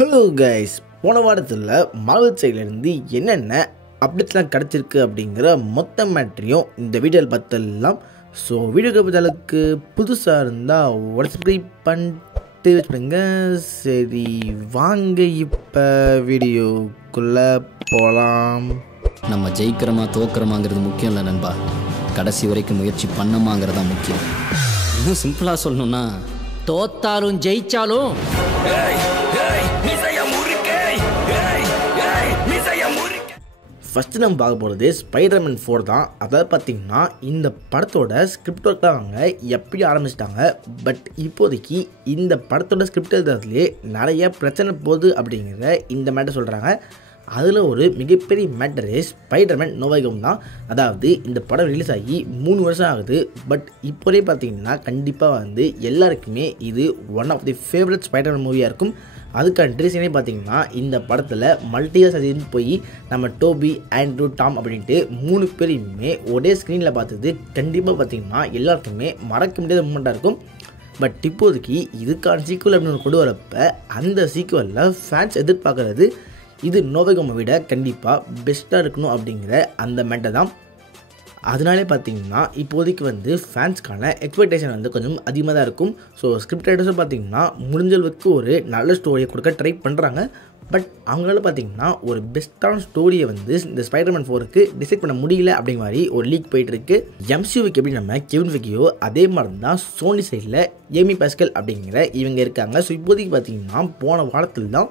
Hello guys, போன வாரத்தில் Marvel சைட்லேருந்து என்னென்ன அப்டேட்ஸ்லாம் கிடச்சிருக்கு அப்படிங்கிற மொத்த மேட்ரியும் இந்த வீடியோவில் பார்த்தலாம். ஸோ வீடியோக்கு பார்த்தாலுக்கு புதுசாக இருந்தால் சப்ஸ்கிரைப் பண்ணிட்டு வச்சுடுங்க. சரி வாங்க இப்போ வீடியோக்குள்ளே போகலாம். நம்ம ஜெயிக்கிறோமா தோக்குறோமாங்கிறது முக்கியம் இல்லை நண்பா, கடைசி வரைக்கும் முயற்சி பண்ணமாங்கிறதா முக்கியம். இன்னும் சிம்பிளாக சொல்லணும்னா தோத்தாலும் ஜெயிச்சாலும் ஃபஸ்ட்டு நம்ம பார்க்க போகிறது ஸ்பைடர்மேன் 4 தான். அதாவது பார்த்திங்கன்னா இந்த படத்தோட ஸ்கிரிப்ட் ஒர்க்லாம் அவங்க எப்படி ஆரம்பிச்சிட்டாங்க. பட் இப்போதைக்கு இந்த படத்தோட ஸ்கிரிப்ட் எழுதுறதுலேயே நிறைய பிரச்சனை போகுது அப்படிங்கிற இந்த மேட்டர் சொல்கிறாங்க. அதில் ஒரு மிகப்பெரிய matter Spiderman no way home தான். அதாவது இந்த படம் ரிலீஸ் ஆகி 3 வருஷம் ஆகுது. பட் இப்போதே பார்த்திங்கன்னா கண்டிப்பாக எல்லாருக்குமே இது one of the favourite Spiderman மூவியாக இருக்கும். அதுக்கான ரீசனே பார்த்திங்கன்னா இந்த படத்தில் மல்டிவர்ஸ் அதின்னு போய் நம்ம டோபி, ஆண்ட்ரூ, டாம் அப்படின்ட்டு 3 பேரையுமே ஒரே ஸ்க்ரீனில் பார்த்தது கண்டிப்பாக பார்த்திங்கன்னா எல்லாருக்குமே மறக்க முடியாத மூமெண்ட்டாக இருக்கும். பட் இப்போதைக்கு இதுக்கான சீக்குவல் அப்படின்னு ஒன்று கொண்டு வரப்போ அந்த சீக்குவலில் ஃபேன்ஸ் எதிர்பார்க்குறது இது நோ வே ஹோமை விட கண்டிப்பாக பெஸ்ட்டாக இருக்கணும் அப்படிங்கிற அந்த மேட்டர் தான். அதனாலே பார்த்திங்கன்னா இப்போதைக்கு ஃபேன்ஸ்க்கான எக்ஸ்பெக்டேஷன் கொஞ்சம் அதிகமாக தான் இருக்கும். ஸோ ஸ்கிரிப்ட் ரைட்டர்ஸும் பார்த்திங்கன்னா முடிஞ்ச அளவுக்கு ஒரு நல்ல ஸ்டோரியை கொடுக்க ட்ரை பண்ணுறாங்க. பட் அவங்களால பார்த்திங்கன்னா ஒரு பெஸ்ட்டான ஸ்டோரியை இந்த ஸ்பைடர்மேன் 4க்கு டிசைட் பண்ண முடியல அப்படிங்கிற மாதிரி ஒரு லீக் போயிட்டுருக்கு. எம்சியூக்கு எப்படி நம்ம கெவின் ஃபெகியோ அதே மாதிரி தான் சோனி சைடில் ஏமி பாஸ்கல் அப்படிங்கிற இவங்க இருக்காங்க. ஸோ இப்போதைக்கு பார்த்திங்கன்னா போன வாரத்தில் தான்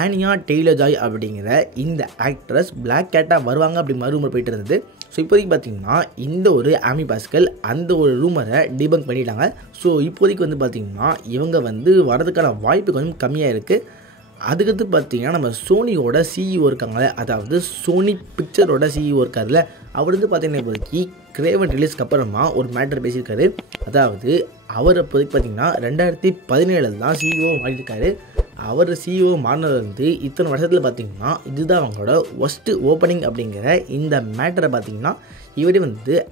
ஆனியா டெய்லர்-ஜாய் அப்படிங்கிற இந்த ஆக்ட்ரஸ் பிளாக் கேட்டாக வருவாங்க அப்படிங்கிற மாதிரி ரூமர் போயிட்டு இருந்தது. ஸோ இப்போதைக்கு பார்த்திங்கன்னா இந்த ஒரு ஆமி பாஸ்கல் அந்த ஒரு ரூமரை டீபங்க் பண்ணிட்டாங்க. ஸோ இப்போதைக்கு பார்த்திங்கன்னா இவங்க வரதுக்கான வாய்ப்பு கொஞ்சம் கம்மியாக இருக்குது. அதுக்கடுத்து பார்த்திங்கன்னா நம்ம சோனியோட சிஇஓ இருக்காங்களே, அதாவது சோனி பிக்சரோட சிஇஓ இருக்காதுல, அவர் பார்த்திங்கன்னா இப்போதைக்கு கிரேவன் ரிலீஸ்க்கு அப்புறமா ஒரு மேட்டர் பேசியிருக்காரு. அதாவது அவர் இப்போதைக்கு பார்த்திங்கன்னா 2017 தான் சிஇஓ மாறியிருக்காரு. அவர் சிஇஓ மாறினது இத்தனை வருஷத்தில் பார்த்திங்கன்னா இதுதான் அவங்களோட ஒஸ்ட்டு ஓப்பனிங் அப்படிங்கிற இந்த மேட்டரை பார்த்திங்கன்னா இவரே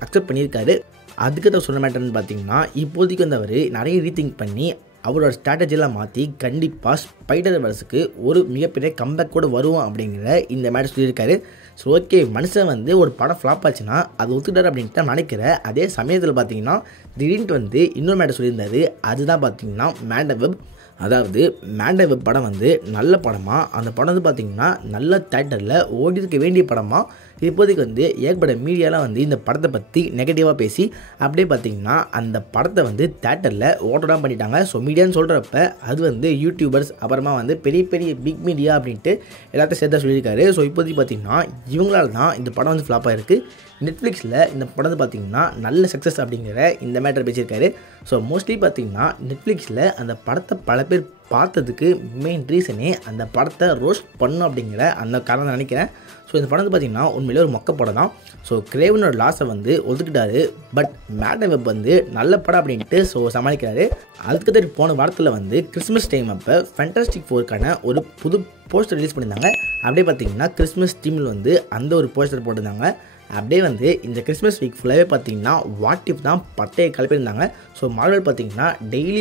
அக்செப்ட் பண்ணியிருக்காரு. அதுக்கு சொன்ன மேட்டர்னு பார்த்திங்கன்னா இப்போதைக்கு அவர் நிறைய ரீதிங்க் பண்ணி அவரோட ஸ்ட்ராட்டஜிலாம் மாற்றி கண்டிப்பாக ஸ்பைடர் வர்ஸுக்கு ஒரு மிகப்பெரிய கம்பேக் கூட வருவோம் அப்படிங்கிற இந்த மேட்டர் சொல்லியிருக்காரு. ஸோ ஓகே, மனுஷன் ஒரு படம் ஃப்ளாப் ஆச்சுன்னா அது ஒத்துக்கிட்டார் அப்படின்ட்டு நினைக்கிற அதே சமயத்தில் பார்த்திங்கன்னா திடீர்னு இன்னொரு மேட்டர் சொல்லியிருந்தாரு. அதுதான் பார்த்திங்கன்னா மேன் வெப். அதாவது மேன் வெப் படம் நல்ல படமாக, அந்த படம் பார்த்திங்கன்னா நல்ல தேட்டரில் ஓடிருக்க வேண்டிய படமாக இப்போதைக்கு ஏற்பட்ட மீடியாலாம் இந்த படத்தை பற்றி நெகட்டிவாக பேசி அப்படியே பார்த்திங்கன்னா அந்த படத்தை தேட்டரில் ஓட்டலாம் பண்ணிட்டாங்க. ஸோ மீடியான்னு சொல்கிறப்ப அது யூடியூபர்ஸ் அப்புறமா பெரிய பெரிய பிக் மீடியா அப்படின்ட்டு எல்லாத்தையும் சேர்த்தா சொல்லியிருக்காரு. ஸோ இப்போதைக்கு பார்த்திங்கன்னா இவங்களால தான் இந்த படம் ஃப்ளாப் ஆகிருக்கு. நெட்ஃப்ளிக்ஸில் இந்த படத்தை பார்த்திங்கன்னா நல்ல சக்ஸஸ் அப்படிங்கிற இந்த மேட்டர் பேசியிருக்காரு. ஸோ மோஸ்ட்லி பார்த்திங்கன்னா நெட்ஃப்ளிக்ஸில் அந்த படத்தை பல பேர் பார்த்ததுக்கு மெயின் ரீசனே அந்த படத்தை ரோஸ்ட் பண்ணும் அப்படிங்கிற அந்த காரணம் நினைக்கிறேன். ஸோ இந்த படம் பார்த்திங்கன்னா உண்மையிலே ஒரு மொக்க படம் தான். ஸோ கிரேவனோட லாஸை ஒதுக்கிட்டாரு. பட் மேன் வெப் நல்ல படம் அப்படின்ட்டு சமாளிக்கிறாரு. அதுக்கு போன வாரத்தில் கிறிஸ்மஸ் டைம் அப்போ ஃபேண்டாஸ்டிக் 4க்கான ஒரு புது போஸ்டர் ரிலீஸ் பண்ணியிருந்தாங்க. அப்படியே பார்த்திங்கன்னா கிறிஸ்மஸ் டீமில் அந்த ஒரு போஸ்டர் போட்டிருந்தாங்க. அப்படியே இந்த கிறிஸ்மஸ் வீக் ஃபுல்லாகவே பார்த்திங்கன்னா வாட் இஃப் தான் பட்டையை கிளப்பியிருந்தாங்க. ஸோ மார்வல் பார்த்திங்கன்னா டெய்லி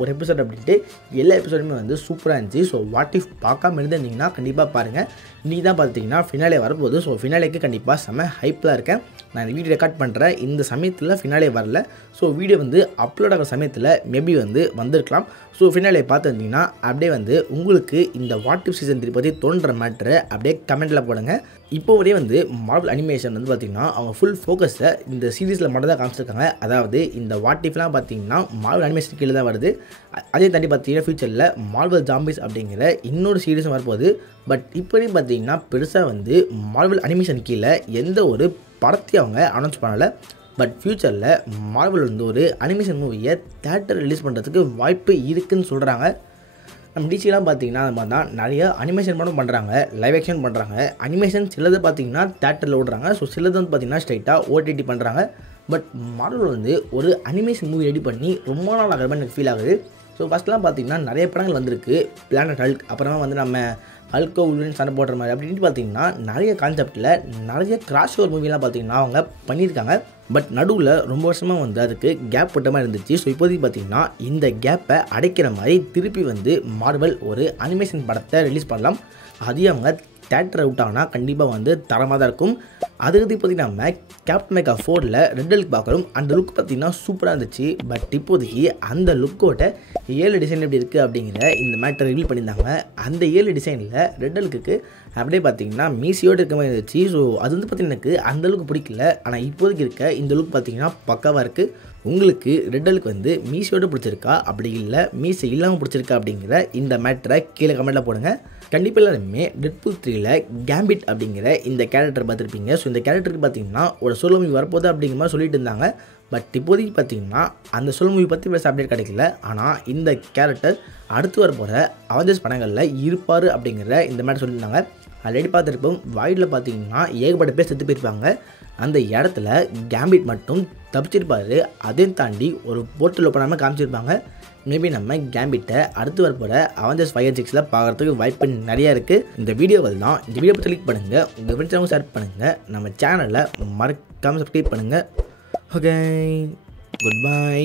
ஒரு எபிசோட் அப்படின்ட்டு எல்லா எபிசோடுமே சூப்பராக இருந்துச்சு. ஸோ வாட் இஃப் பார்க்காம இருந்திருந்தீங்கன்னா கண்டிப்பாக பாருங்கள். இன்றைக்கி தான் பார்த்திங்கன்னா ஃபினாலே வரப்போகுது. ஸோ ஃபினாலேக்கு கண்டிப்பாக செம்ம ஹைப்பில் இருக்கேன். நான் இந்த வீடியோ ரெக்கார்ட் பண்ணுறேன் இந்த சமயத்தில் ஃபினாலே வரல. ஸோ வீடியோ அப்லோட் ஆகிற சமயத்தில் மேபி வந்திருக்கலாம். ஸோ ஃபினாலே பார்த்துருந்தீங்கன்னா அப்படியே உங்களுக்கு இந்த வாட் இஃப் சீசன் 3 பற்றி தோன்ற மேட்ரு அப்படியே கமெண்ட்டில் போடுங்க. இப்போ வரையே மார்வல் அனிமேஷன் பார்த்திங்கன்னா அவங்க ஃபுல் ஃபோக்கஸை இந்த சீரீஸில் மட்டும் தான் காமிச்சிருக்காங்க. அதாவது இந்த வாட் இஃப்லாம் பார்த்திங்கன்னா மார்வல் அனிமேஷன் கீழே தான் வருது. அதே தாண்டி பார்த்திங்கன்னா ஃபியூச்சரில் மார்வல் ஜாம்பிஸ் அப்படிங்கிற இன்னொரு சீரீஸும் வரப்போகுது. பட் இப்போதையும் பார்த்திங்கன்னா பெருசாக மார்வல் அனிமேஷன் கீழே எந்த ஒரு படத்தையும் அவங்க அனௌன்ஸ் பண்ணலை. பட் ஃப்யூச்சரில் மார்வல் ஒரு அனிமேஷன் மூவியை தேட்டர் ரிலீஸ் பண்ணுறதுக்கு வாய்ப்பு இருக்குதுன்னு சொல்கிறாங்க. நம்ம டிசிலாம் பார்த்திங்கன்னா அந்த மாதிரி தான் நிறைய அனிமேஷன் படம் பண்ணுறாங்க, லைவ் ஆக்ஷன் பண்ணுறாங்க. அனிமேஷன் சிலது பார்த்திங்கன்னா தேட்டரில் ஓடுறாங்க. ஸோ சிலது பார்த்திங்கன்னா ஸ்ட்ரைட்டாக ஓடிடி பண்ணுறாங்க. பட் மார்வல் ஒரு அனிமேஷன் மூவி ரெடி பண்ணி ரொம்ப நாள் ஆகிற மாதிரி எனக்கு ஃபீல் ஆகுது. ஸோ ஃபஸ்ட்லாம் பார்த்தீங்கன்னா நிறைய படங்கள் வந்திருக்கு. பிளானட் ஹல்க், அப்புறமா வந்து நம்ம ஹல்கோ உள்ள சண்டை போடுற மாதிரி அப்படின்ட்டு பார்த்தீங்கன்னா நிறைய கான்செப்டில் நிறைய கிராஸ் ஓவர் மூவிலாம் பார்த்தீங்கன்னா அவங்க பண்ணியிருக்காங்க. பட் நடுவில் ரொம்ப வருஷமாக வந்து அதுக்கு கேப் போட்ட மாதிரி இருந்துச்சு. ஸோ இப்போதைக்கு பார்த்தீங்கன்னா இந்த கேப்பை அடைக்கிற மாதிரி திருப்பி வந்து மார்வல் ஒரு அனிமேஷன் படத்தை ரிலீஸ் பண்ணலாம். அதையும் அவங்க தேட்டர் அவுட் ஆனால் கண்டிப்பாக வந்து தரமாக தான் இருக்கும். அதுக்கு இப்போதைக்கு நம்ம கேப்டன் அமெரிக்கா 4ல் ரெட் ஹல்க் பார்க்குறோம். அந்த லுக் பார்த்திங்கன்னா சூப்பராக இருந்துச்சு. பட் இப்போதைக்கு அந்த லுக்கோட 7 டிசைன் எப்படி இருக்குது அப்படிங்கிற இந்த மேட்டர் ரிவீல் பண்ணியிருந்தாங்க. அந்த 7 டிசைனில் ரெட் ஹல்க்கு அப்படியே பார்த்திங்கன்னா மீசியோடு இருக்க மாதிரி இருந்துச்சு. ஸோ அது வந்து பார்த்திங்கன்னா எனக்கு அந்தளவுக்கு பிடிக்கல. ஆனால் இப்போதைக்கு இருக்க இந்த லுக் பார்த்திங்கன்னா பக்காவாக இருக்குது. உங்களுக்கு ரெட் ஹல்க் வந்து மீசியோடு பிடிச்சிருக்கா, அப்படி இல்லை மீசி இல்லாமல் பிடிச்சிருக்கா அப்படிங்கிற இந்த மேட்டரை கீழே கமெண்ட்டில் போடுங்க. கண்டிப்பாக எல்லாருமே டெட்பூல் 3ல் கேம்பிட் அப்படிங்கிற இந்த கேரக்டர் பார்த்துருப்பீங்க. ஸோ இந்த கேரக்டருக்கு பார்த்தீங்கன்னா ஒரு சோலோ மூவி வரப்போகுது அப்படிங்கிற மாதிரி சொல்லிட்டு இருந்தாங்க. பட் இப்போதைக்கு பார்த்தீங்கன்னா அந்த சோலோ மூவி பற்றி பேச அப்டேட் கிடைக்கல. ஆனால் இந்த கேரக்டர் அடுத்து வரப்போகிற அவெஞ்சர்ஸ் படங்களில் இருப்பார் அப்படிங்கிற இந்த மாதிரி சொல்லியிருந்தாங்க. ஆல்ரெடி பார்த்துருப்போம். வாய்டில் பார்த்தீங்கன்னா ஏகப்பட்ட பேர் செத்து போயிருப்பாங்க. அந்த இடத்துல கேம்பிட் மட்டும் தப்பிச்சிருப்பார். அதையும் தாண்டி ஒரு போர்ட்டல் ஓப்பனாமல் காமிச்சிருப்பாங்க. மேபி நம்ம கேம்பிட்டை அடுத்து வரப்போகிற அவெஞ்சர்ஸ் 5 and 6ல் பார்க்குறதுக்கு வாய்ப்பு நிறையா இருக்குது. இந்த வீடியோவில் தான் இந்த வீடியோ பற்றி கிளிக் பண்ணுங்கள், உங்கள் ஃப்ரெண்ட்ஸாகவும் ஷேர் பண்ணுங்கள், நம்ம சேனலை மறக்காமல் சப்ஸ்கிரைப் பண்ணுங்கள். Okay, good bye.